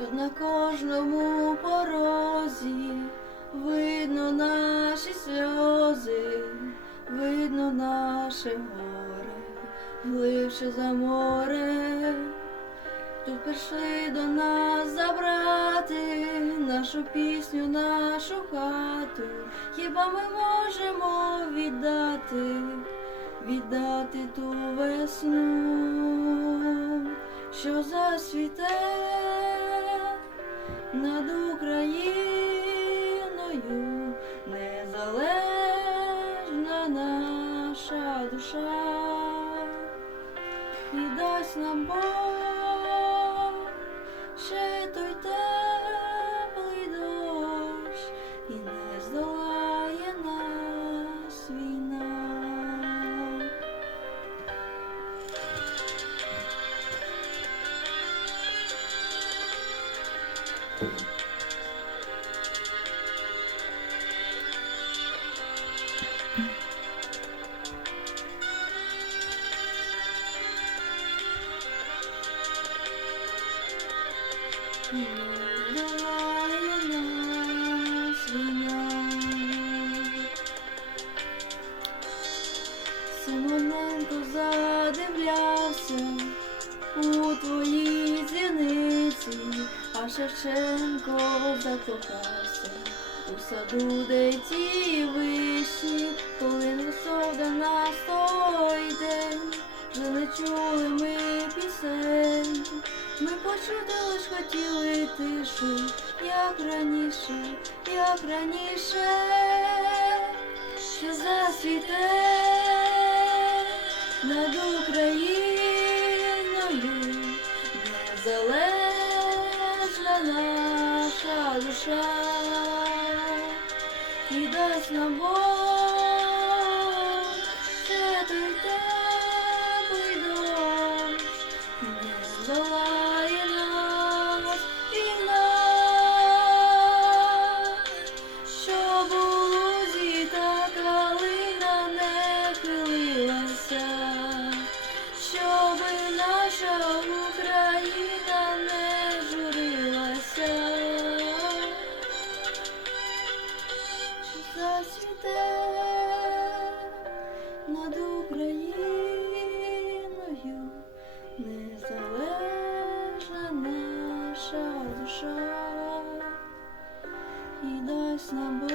Тут на кожному порозі видно наші сльози, видно наше горе, глибше за море. Тут прийшли до нас забрати нашу пісню, нашу хату. Хіба ми можемо віддати, віддати ту весну, що засвіте над Україною, незалежна наша душа. І дасть нам Бог Симоненко задивлявся у твоїй зіниці, Шевченко закохався. У саду, де ті вишні, коли не до нас день, вже не чули ми пісень. Ми почути лиш хотіли тишу, як раніше, як раніше, що засвіте над Україною, незалежна наша душа и даст нам Бог все только дом не была. йде над Україною, незалежна наша душа і дасть нам Бог.